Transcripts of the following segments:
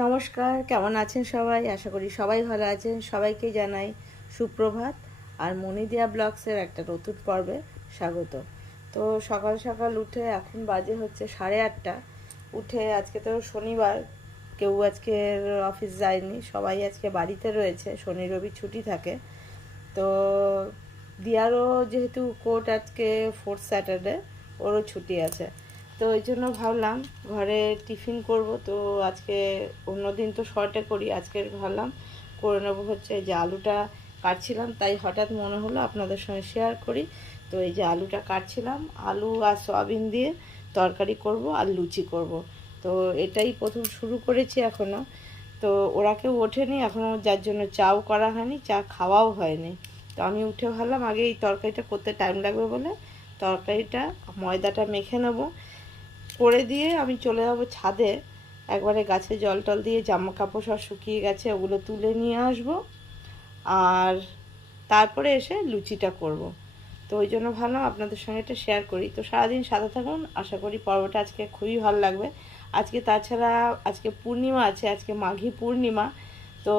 নমস্কার, কেমন আছেন সবাই? আশা করি সবাই ভালো আছেন। সবাইকে জানাই সুপ্রভাত আর মনিদিয়া ব্লগসের একটা নতুন পর্বে স্বাগত। তো সকাল সকাল উঠে এখন বাজে হচ্ছে সাড়ে আটটা। উঠে আজকে তো শনিবার, কেউ আজকে অফিস যায়নি, সবাই আজকে বাড়িতে রয়েছে, শনি রবি ছুটি থাকে। তো দিয়ারও যেহেতু কোর্ট আজকে ফোর্থ স্যাটারডে ওরও ছুটি আছে। তো ওই জন্য ভাবলাম ঘরে টিফিন করব। তো আজকে অন্যদিন তো শর্টে করি, আজকে ভাবলাম করে নেব হচ্ছে যে আলুটা কাটছিলাম, তাই হঠাৎ মনে হলো আপনাদের সঙ্গে শেয়ার করি। তো এই যে আলুটা কাটছিলাম, আলু আর সয়াবিন দিয়ে তরকারি করব আর লুচি করব। তো এটাই প্রথম শুরু করেছি এখনও তো ওরা কেউ ওঠেনি এখনও যার জন্য চাও করা হয়নি, চা খাওয়াও হয়নি। তো আমি উঠে ভাবলাম আগে এই তরকারিটা করতে টাইম লাগবে বলে তরকারিটা, ময়দাটা মেখে নেব। করে দিয়ে আমি চলে যাব ছাদে। একবারে গাছে জল টল দিয়ে জামা কাপড় সব শুকিয়ে গেছে, ওগুলো তুলে নিয়ে আসব। আর তারপরে এসে লুচিটা করব। তো ওই জন্য ভালো আপনাদের সঙ্গে এটা শেয়ার করি। তো সারাদিন সাদা থাকুন, আশা করি পর্বটা আজকে খুবই ভালো লাগবে। আজকে তাছাড়া আজকে পূর্ণিমা আছে, আজকে মাঘী পূর্ণিমা। তো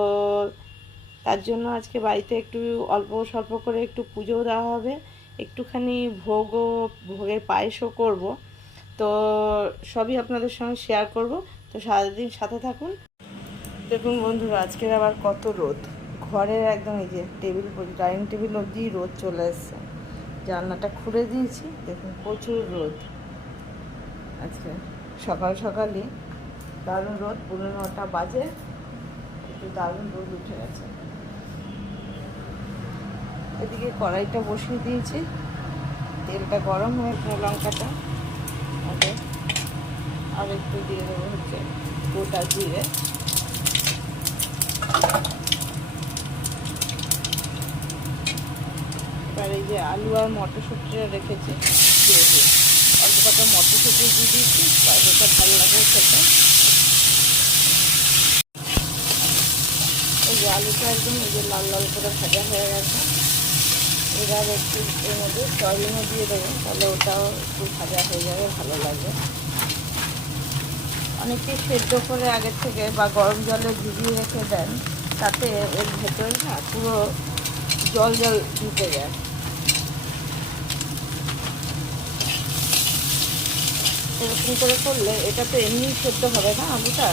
তার জন্য আজকে বাড়িতে একটু অল্প স্বল্প করে একটু পুজোও দেওয়া হবে। একটুখানি ভোগও, ভোগের পায়েসও করব। তো সবই আপনাদের সঙ্গে শেয়ার করব। তো সারাদিন সাথে থাকুন। দেখুন বন্ধুরা, আজকের আবার কত রোদ। ঘরের একদম এই যে টেবিল ডাইনিং টেবিল অবধি রোদ চলে এসছে। জানলাটা খুলে দিয়েছি, দেখুন প্রচুর রোদ। আজকে সকাল সকালই দারুণ রোদ পনেরো নটা বাজে। একটু দারুণ রোদ উঠে গেছে। এদিকে কড়াইটা বসিয়ে দিয়েছি। তেলটা গরম হয়ে লঙ্কাটা। হবে। আর একটু দিয়ে দেবো হচ্ছে গোটা জিরে। এবার এই যে আলু আর মটরশুঁটিটা রেখেছি, দিয়ে দিই। অল্প কটা মটরশুঁটি দিয়ে দিয়েছি পায়রাটা ভালো লাগে খেতে এই যে আলুটা একদম এই যে লাল লাল করে ভাজা হয়ে গেছে। এবার একটু এর মধ্যে সয়াবিনও দিয়ে দেবেন তাহলে ওটাও একটু ভাজা হয়ে যাবে, ভালো লাগবে। অনেকে সেদ্ধ করে আগের থেকে বা গরম জলে ভিজিয়ে রেখে দেন, তাতে এর ভেতরে না পুরো জল জল ঢুকে যায়। এরকম করে করলে এটা তো এমনি সেদ্ধ হবে না আলুটা?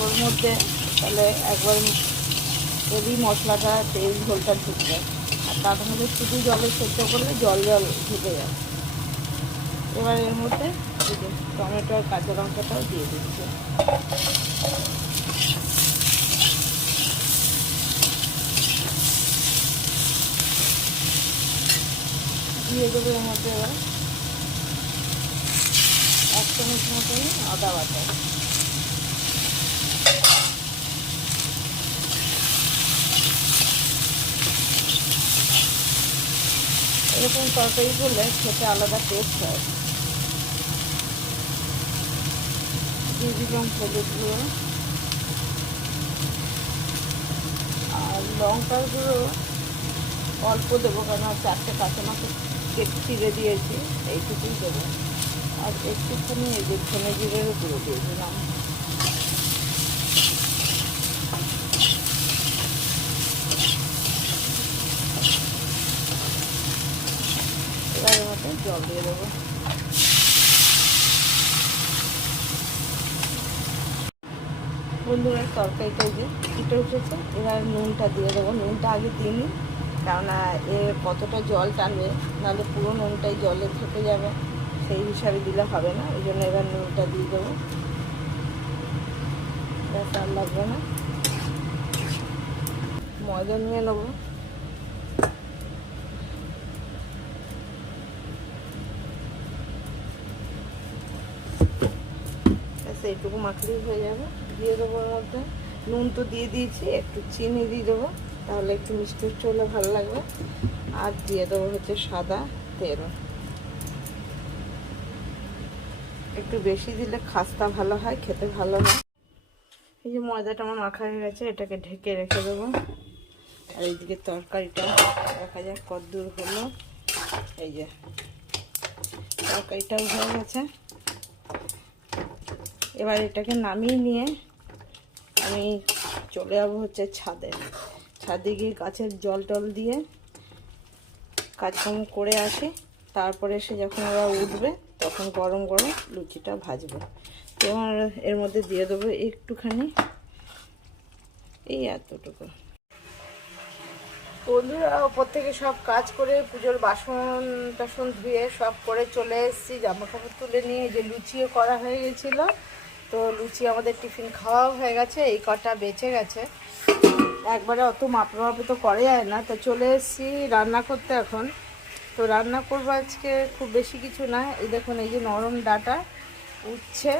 ওর মধ্যে তাহলে একবার যদি মশলাটা, তেল, ঝোলটা ঢুকবে। তার মধ্যে শুধু জলে সেদ্ধ করলে জল জল ঢুকে যাবে এবার এর মধ্যে টমেটো আর কাঁচা লঙ্কাটাও দিয়ে দিচ্ছি। দিয়ে দেবো এর মধ্যে এবার এক চামচ মতন আদা বাটা। এরকম তরকারি করলে খেতে আলাদা টেস্ট হয়। দিয়ে দিলাম হলুদ গুঁড়ো। আর লঙ্কার গুঁড়ো অল্প দেবো কেন চারটে কাঁচা কেটে চিড়ে দিয়েছি, এইটুকুই দেবো। আর একটুখানি এই যে ধনে জিরেরও গুঁড়ো দিয়ে দিলাম এবারের মতো জল দিয়ে দেবো। বন্ধুরা, তরকারিটা যে ফুটে উঠেছে, এবার নুনটা দিয়ে দেবো। নুনটা আগে দিইনি কেননা এ কতটা জল টানবে, নাহলে পুরো নুনটাই জলে থেকে যাবে, সেই হিসাবে দিলে হবে না ওই জন্য এবার নুনটা দিয়ে দেবো। ব্যাস, আর লাগবে না। ময়দা নিয়ে নেব। ব্যাস, এইটুকু মাখলেই হয়ে যাবে। দিয়ে দেবো ওর মধ্যে। নুন তো দিয়ে দিয়েছি, একটু চিনি দিয়ে দেবো, তাহলে একটু মিষ্টি মিষ্টি হলে ভালো লাগবে। আর দিয়ে দেবো হচ্ছে সাদা তেল। একটু বেশি দিলে খাস্তা ভালো হয়, খেতে ভালো হয়। এই যে ময়দাটা আমার মাখা হয়ে গেছে, এটাকে ঢেকে রেখে দেবো। আর এইদিকে তরকারিটা দেখা যাক কত দূর হলো। এই যে, তরকারিটাও হয়ে গেছে। এবার এটাকে নামিয়ে নিয়ে আমি চলে যাব হচ্ছে ছাদে। ছাদে গিয়ে গাছের জল টল দিয়ে কাজকর্ম করে আসি। তারপরে এসে যখন ওরা উঠবে, তখন গরম গরম লুচিটা ভাজবো। আমার এর মধ্যে দিয়ে দেবো একটুখানি। এই এতটুকু। বন্ধুরা, ওপর থেকে সব কাজ করে পুজোর বাসন টাসন ধুয়ে সব করে চলে এসেছি। জামা কাপড় তুলে নিয়ে যে লুচিও করা হয়ে গেছিল। তো লুচি আমাদের টিফিন খাওয়াও হয়ে গেছে, এই কটা বেঁচে গেছে। একবারে অত মাপে মাপে তো করে যায় না, তো চলে এসেছি রান্না করতে এখন। তো রান্না করব আজকে খুব বেশি কিছু না, এই দেখুন, এই যে নরম ডাটা উচ্ছে,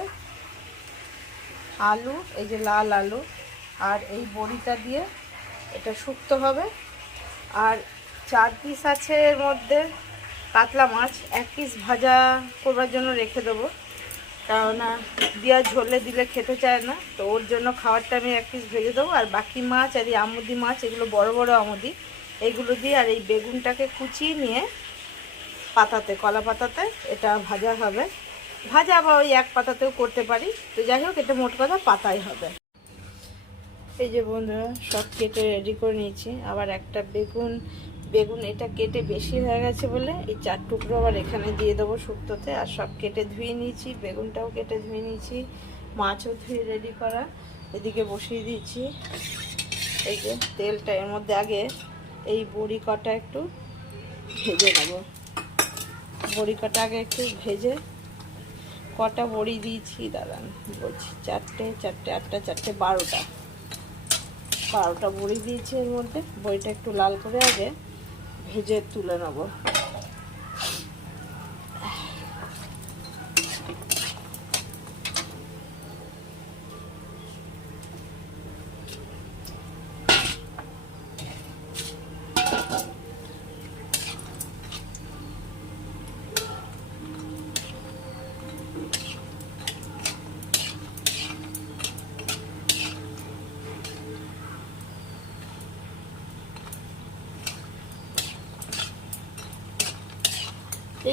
আলু, এই যে লাল আলু, আর এই বড়িটা দিয়ে এটা শুক্তো হবে। আর চার পিস আছে এর মধ্যে কাতলা মাছ, এক পিস ভাজা করবার জন্য রেখে দেবো। কেননা দিয়া ঝোলে দিলে খেতে চায় না, তো ওর জন্য খাবারটা আমি এক পিস ভেজে দেবো। আর বাকি মাছ আর এই আমুদি মাছ, এগুলো বড় বড় আমুদি এইগুলো দিয়ে আর এই বেগুনটাকে কুচিয়ে নিয়ে পাতাতে, কলা পাতাতে এটা ভাজা হবে। ভাজা বা ওই এক পাতাতেও করতে পারি। তো যাই হোক, এটা মোট কথা পাতাই হবে। এই যে বন্ধুরা, সব কেটে রেডি করে নিয়েছি। আবার একটা বেগুন বেগুন এটা কেটে বেশি হয়ে গেছে বলে এই চার টুকরো আবার এখানে দিয়ে দেবো শুক্তোতে। আর সব কেটে ধুয়ে নিয়েছি, বেগুনটাও কেটে ধুয়ে নিয়েছি, মাছও ধুয়ে রেডি করা। এদিকে বসিয়ে দিয়েছি। এই যে তেলটা এর মধ্যে আগে এই বড়ি কটা একটু ভেজে নেব। বড়ি কটা আগে একটু ভেজে কটা বড়ি দিয়েছি, দাঁড়ান, বলছি চারটে চারটে আটটা, চারটে বারোটা। বারোটা বড়ি দিয়েছি এর মধ্যে। বড়িটা একটু লাল করে আগে ভেজে তুলে নেব।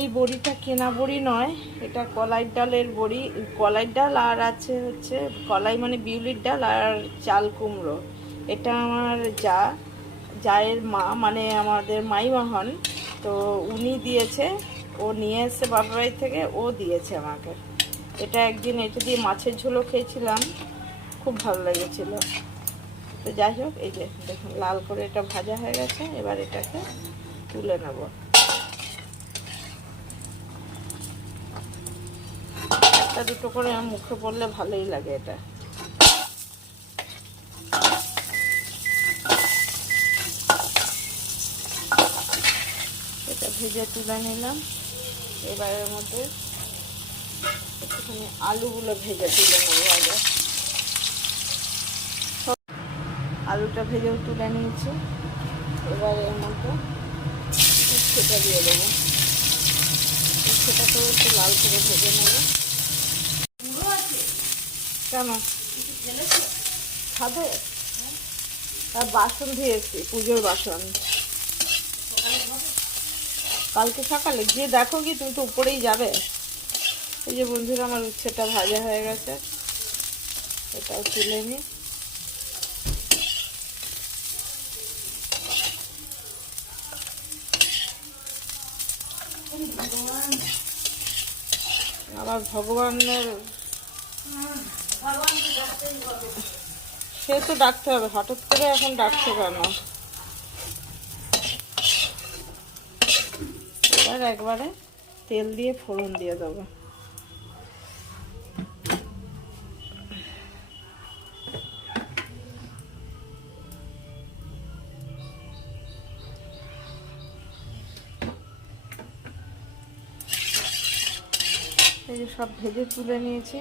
এই বড়িটা কেনা বড়ি নয়, এটা কলাই ডালের বড়ি। কলাই ডাল আর আছে হচ্ছে, কলাই মানে বিউলির ডাল আর চাল কুমড়ো। এটা আমার যা, জায়ের মা মানে আমাদের মাইমা হন তো উনি দিয়েছে, ও নিয়ে এসছে বাবার বাড়ি থেকে, ও দিয়েছে আমাকে। এটা একদিন এটা দিয়ে মাছের ঝোলও খেয়েছিলাম, খুব ভালো লেগেছিলো। তো যাই হোক, এই যে দেখুন, লাল করে এটা ভাজা হয়ে গেছে, এবার এটাকে তুলে নেব। দুটো করে মুখে পড়লে ভালোই লাগে এটা। এটা ভেজে তুলে নিলাম। এবারের মধ্যে একটুখানি আলুগুলো ভেজে তুলে নেব আগে। আলুটা ভেজেও তুলে নিয়েছি। এবার এর মধ্যে উচ্ছেটা দিয়ে দেবো। উচ্ছেটাকেও একটু লাল করে ভেজে নেব। কেন? ছাদে আর বাসন ধুয়েছি, পুজোর বাসন। কালকে সকালে গিয়ে দেখো কি তুমি তো উপরেই যাবে। এই যে বন্ধুরা, আমার উচ্ছেটা ভাজা হয়ে গেছে। এটাও তুলে নি। আবার ভগবানের সে তো ডাকতে হবে, হঠাৎ করে এখন ডাকছে কেন? এবার একবারে তেল দিয়ে ফোড়ন দিয়ে দেবো। এই যে সব ভেজে তুলে নিয়েছি।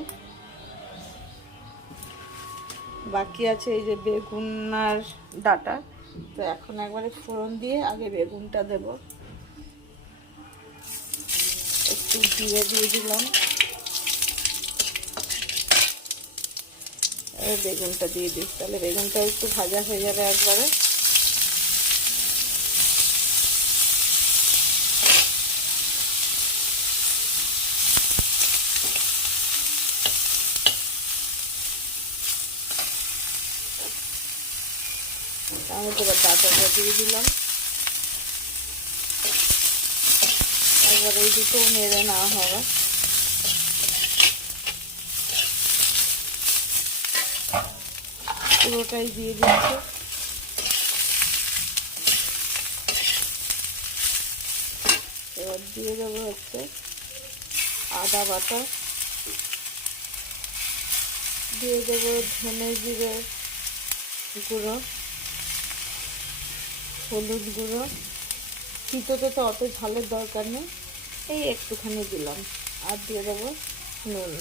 বাকি আছে এই যে বেগুনার ডাটা। তো এখন একবারে ফোড়ন দিয়ে আগে বেগুনটা দেব। একটু জিরে দিয়ে দিলাম। বেগুনটা দিয়ে দিই। তাহলে বেগুনটা একটু ভাজা হয়ে যাবে একবারে তার এবার ডাটাটা দিয়ে দিলাম। একবার এই দুটো নেড়ে নেওয়া হবে। পুরোটাই দিয়ে দিচ্ছি। এবার দিয়ে দেবো হচ্ছে আদা বাটা। দিয়ে দেবো ধনে জিরে গুঁড়ো। হলুদ গুঁড়ো। তিতোতে তো অত ঝালের দরকার নেই। এই একটুখানি দিলাম। আর দিয়ে দেবো নুন।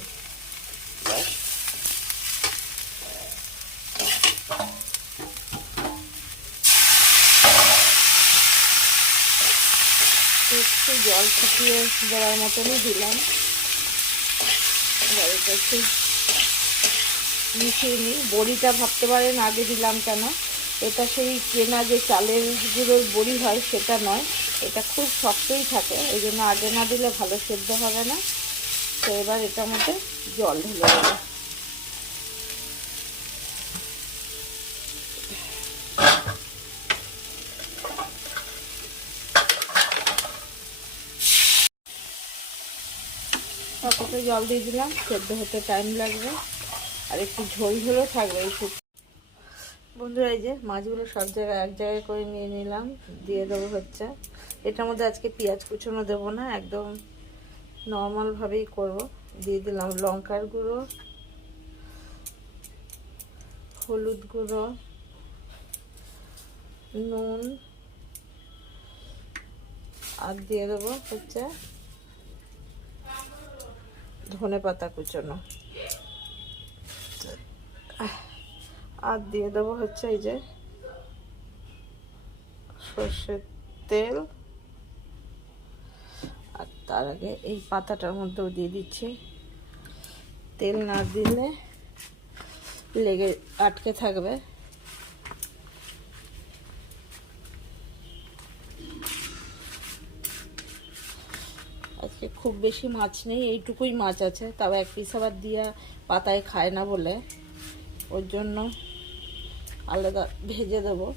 একটু জল ফুটিয়ে দেওয়ার মতনই দিলাম। এবার একটু মিশিয়ে নিই। বড়িটা ভাবতে পারেন আগে দিলাম কেন। এটা সেই কেনা যে চালের গুঁড়োর বড়ি হয়, সেটা নয়। এটা খুব শক্তই থাকে, এই জন্য আগে না দিলে ভালো সেদ্ধ হবে না। তো এবার এটার মধ্যে জল ঢেলে দেবো। অতটা জল দিয়ে দিলাম, সেদ্ধ হতে টাইম লাগবে। আর একটু ঝোল ঝোলও থাকবে, এই শুক বন্ধুরা, এই যে মাছগুলো সব জায়গায় এক জায়গায় করে নিয়ে নিলাম, দিয়ে দেবো হচ্ছে। এটার মধ্যে আজকে পেঁয়াজ কুচোনো দেবো না, একদম নর্মালভাবেই করব। দিয়ে দিলাম লঙ্কার গুঁড়ো, হলুদ গুঁড়ো, নুন, আর দিয়ে দেবো হচ্ছে ধনে পাতা কুচোনো আর দিয়ে দেবো হচ্ছে এই যে সর্ষের তেল। আর তার আগে এই পাতাটার মধ্যেও দিয়ে দিচ্ছি। তেল না দিলে লেগে আটকে থাকবে। আজকে খুব বেশি মাছ নেই, এইটুকুই মাছ আছে তবে এক পিস আবার দিয়া পাতায় খায় না বলে। ওর জন্য আলাদা ভেজে দেবো।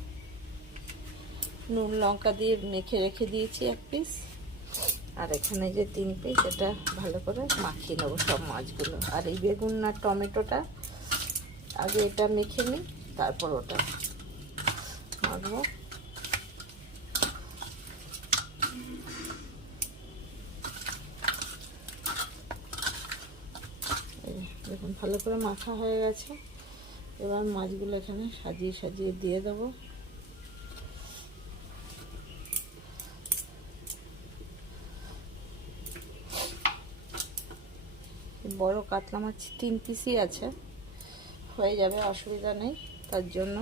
নুন, লঙ্কা দিয়ে মেখে রেখে দিয়েছি এক পিস আর এখানে যে তিন পিস এটা ভালো করে মাখিয়ে নেব সব মাছগুলো। আর এই বেগুন আর টমেটোটা, আগে এটা মেখে নিই, তারপর ওটা মাখবো। দেখুন ভালো করে মাখা হয়ে গেছে। এবার মাছগুলো এখানে সাজিয়ে সাজিয়ে দিয়ে দেবো। বড় কাতলা মাছ তিন পিসই আছে। হয়ে যাবে, অসুবিধা নেই, তার জন্য।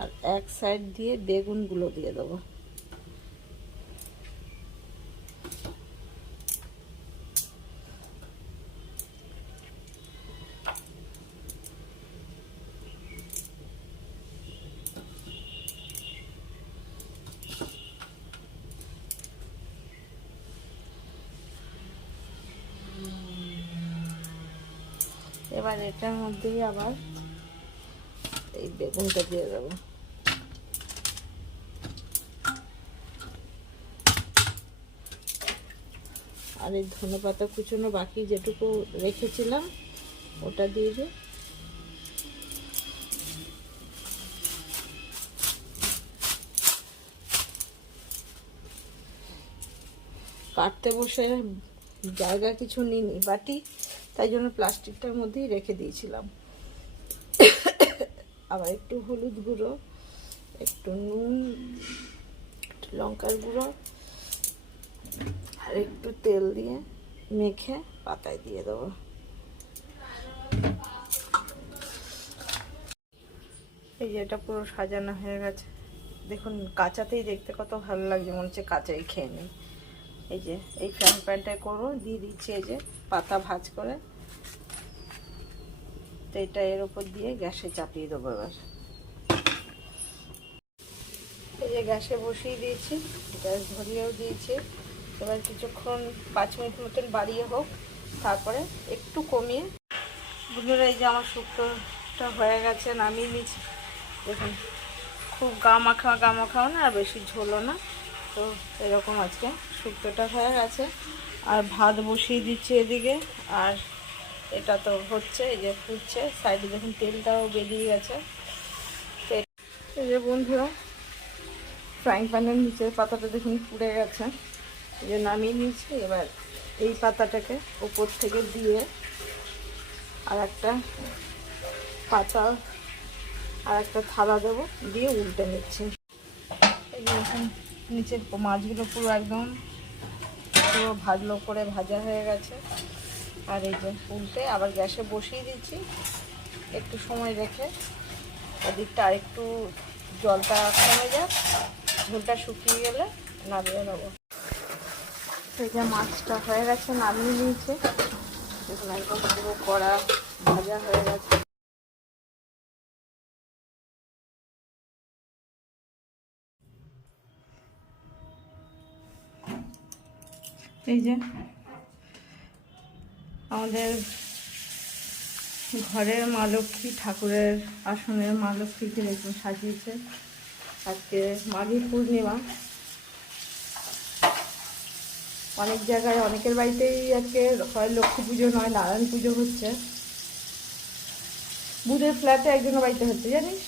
আর এক সাইড দিয়ে বেগুনগুলো দিয়ে দেবো এবার এটার মধ্যেই আবার এই বেগুনটা দিয়ে দেবো। আর এই ধনে পাতা কুচোনো বাকি যেটুকু রেখেছিলাম, ওটা দিয়ে দিই। কাটতে বসে জায়গা কিছু নিইনি, বাটি তাই জন্য প্লাস্টিকটার মধ্যেই রেখে দিয়েছিলাম। আবার একটু হলুদ গুঁড়ো, একটু নুন, একটু লঙ্কার গুঁড়ো, আর একটু তেল দিয়ে মেখে পাতায় দিয়ে দেবো। এই যে এটা পুরো সাজানো হয়ে গেছে। দেখুন, কাঁচাতেই দেখতে কত ভালো লাগছে। মনে হচ্ছে কাঁচাই খেয়ে নিই। এই যে, এই ফ্রাই প্যানটায় করব, দিয়ে দিচ্ছি এই যে পাতা ভাজ করে। তো এটা এর উপর দিয়ে গ্যাসে চাপিয়ে দেবো এবার। এই যে গ্যাসে বসিয়ে দিয়েছি গ্যাস ধরিয়েও দিয়েছি। এবার কিছুক্ষণ, পাঁচ মিনিট মতন বাড়িয়ে হোক, তারপরে একটু কমিয়ে। বন্ধুরা, এই যে আমার শুক্তোটা হয়ে গেছে, নামিয়ে নিচ্ছি দেখুন, খুব গা মাখা গা মাখাও না, আর বেশি ঝোলও না। তো এরকম আজকে। শুক্তোটা হয়ে গেছে। আর ভাত বসিয়ে দিচ্ছি এদিকে। আর এটা তো হচ্ছে, এই যে ফুটছে। সাইডে দেখুন তেলটাও বেরিয়ে গেছে। এই যে বন্ধুরা, ফ্রাইং প্যানের নিচের পাতাটা দেখুন পুড়ে গেছে। এই যে নামিয়ে নিয়েছি, এবার এই পাতাটাকে উপর থেকে দিয়ে আর একটা পাতা আর একটা থালা দেবো, দিয়ে উল্টে নিচ্ছি। এই নিচের মাছগুলো পুরো একদম পুরো ভাজলো করে ভাজা হয়ে গেছে। আর এই যে উল্টে আবার গ্যাসে বসিয়ে দিচ্ছি। একটু সময় রেখে ওদিকটা আরেকটু জলটা কমে যাক। ঝোলটা শুকিয়ে গেলে নামিয়ে নেব। এই যে মাছটা হয়ে গেছে, নামিয়ে নিয়েছে। দেখুন একদম পুরো কড়া ভাজা হয়ে গেছে। এই যে, আমাদের ঘরের মা লক্ষ্মী ঠাকুরের আসনের মা লক্ষ্মীকে দেখুন সাজিয়েছে। আজকে মাঘী পূর্ণিমা। অনেক জায়গায়, অনেকের বাড়িতেই আজকে হয় লক্ষ্মী পুজো, নয় নারায়ণ পুজো হচ্ছে। বুধের ফ্ল্যাটে একজনের বাড়িতে হচ্ছে, জানিস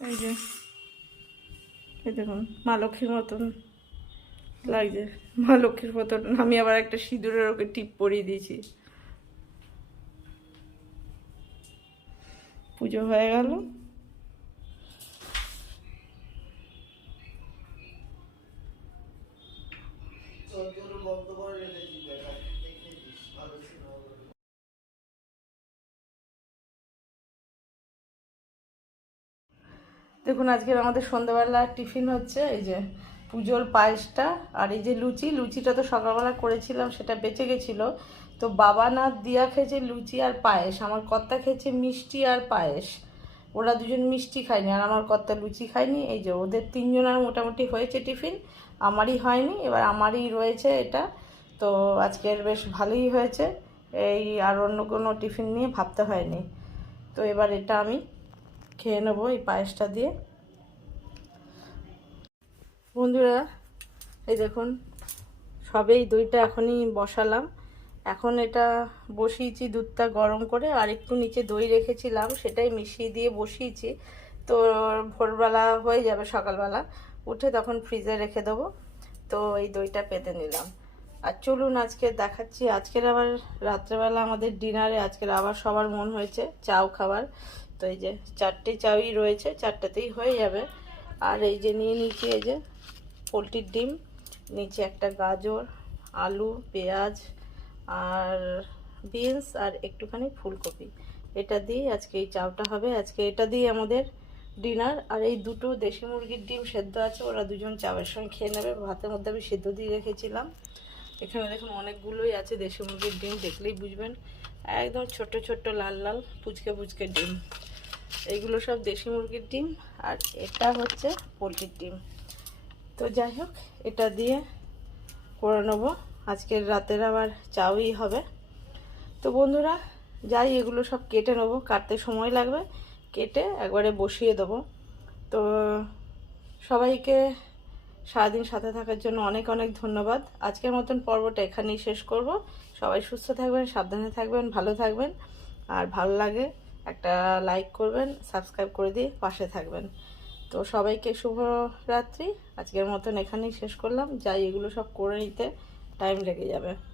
এই যে এই দেখুন মা লক্ষ্মীর মতন লাগছে। মা লক্ষ্মীর মতন। আমি আবার একটা সিঁদুরের ওকে টিপ পরিয়ে দিয়েছি। পুজো হয়ে গেল। দেখুন, আজকের আমাদের সন্ধ্যাবেলা টিফিন হচ্ছে, এই যে পুজোর পায়েসটা আর এই যে লুচি, লুচিটা তো সকালবেলা করেছিলাম, সেটা বেঁচে গেছিল। তো বাবা না দিয়া খেয়েছে লুচি আর পায়েস, আমার কর্তা খেয়েছে মিষ্টি আর পায়েস। ওরা দুজন মিষ্টি খায়নি, আর আমার কর্তা লুচি খায়নি, এই যে ওদের তিনজনের মোটামুটি হয়েছে টিফিন, আমারই হয়নি, এবার আমারই রয়েছে এটা। তো আজকের বেশ ভালোই হয়েছে, এই আর অন্য কোনো টিফিন নিয়ে ভাবতে হয়নি। তো এবার এটা আমি খেয়ে নেব এই পায়েসটা দিয়ে। বন্ধুরা, এই দেখুন সবেই দইটা এখনই বসালাম। এখন এটা বসিয়েছি দুধটা গরম করে, আর একটু নিচে দই রেখেছিলাম, সেটাই মিশিয়ে দিয়ে বসিয়েছি। তো ভোরবেলা হয়ে যাবে সকালবেলা, উঠে তখন ফ্রিজে রেখে দেবো। তো এই দইটা পেতে নিলাম। আর চলুন আজকে দেখাচ্ছি, আজকের আবার রাত্রেবেলা আমাদের ডিনারে, আজকের আবার সবার মন হয়েছে চাউ খাবার। তো এই যে চারটে চাউই রয়েছে, চারটাতেই হয়ে যাবে। আর এই যে নিয়ে নিচ্ছি এই যে পোলট্রির ডিম নিচে একটা গাজর, আলু, পেঁয়াজ আর বিনস আর একটুখানি ফুলকপি। এটা দিয়ে আজকে এই চাউটা হবে। আজকে এটা দিয়ে আমাদের ডিনার। আর এই দুটো দেশি মুরগির ডিম সেদ্ধ আছে, ওরা দুজন চাউয়ের সঙ্গে খেয়ে নেবে। ভাতের মধ্যে আমি সেদ্ধ দিয়ে রেখেছিলাম। এখানে দেখুন অনেকগুলোই আছে দেশি মুরগির ডিম, দেখলেই বুঝবেন। একদম ছোট ছোট লাল লাল পুচকে পুচকে ডিম। এইগুলো সব দেশি মুরগির ডিম, আর এটা হচ্ছে পোলট্রির ডিম। তো যাই হোক, এটা দিয়ে করে নেব। আজকের রাতের আবার চাউই হবে। তো বন্ধুরা, যাই এগুলো সব কেটে নেব, কাটতে সময় লাগবে। কেটে একবারে বসিয়ে দেবো। তো সবাইকে সারাদিন সাথে থাকার জন্য অনেক অনেক ধন্যবাদ। আজকের মতন পর্বটা এখানেই শেষ করব। সবাই সুস্থ থাকবেন, সাবধানে থাকবেন, ভালো থাকবেন। আর ভালো লাগে একটা লাইক করবেন সাবস্ক্রাইব করে দিয়ে পাশে থাকবেন। তো সবাইকে শুভরাত্রি। আজকের মতন এখানেই শেষ করলাম। যাই এগুলো সব করে নিতে টাইম লেগে যাবে।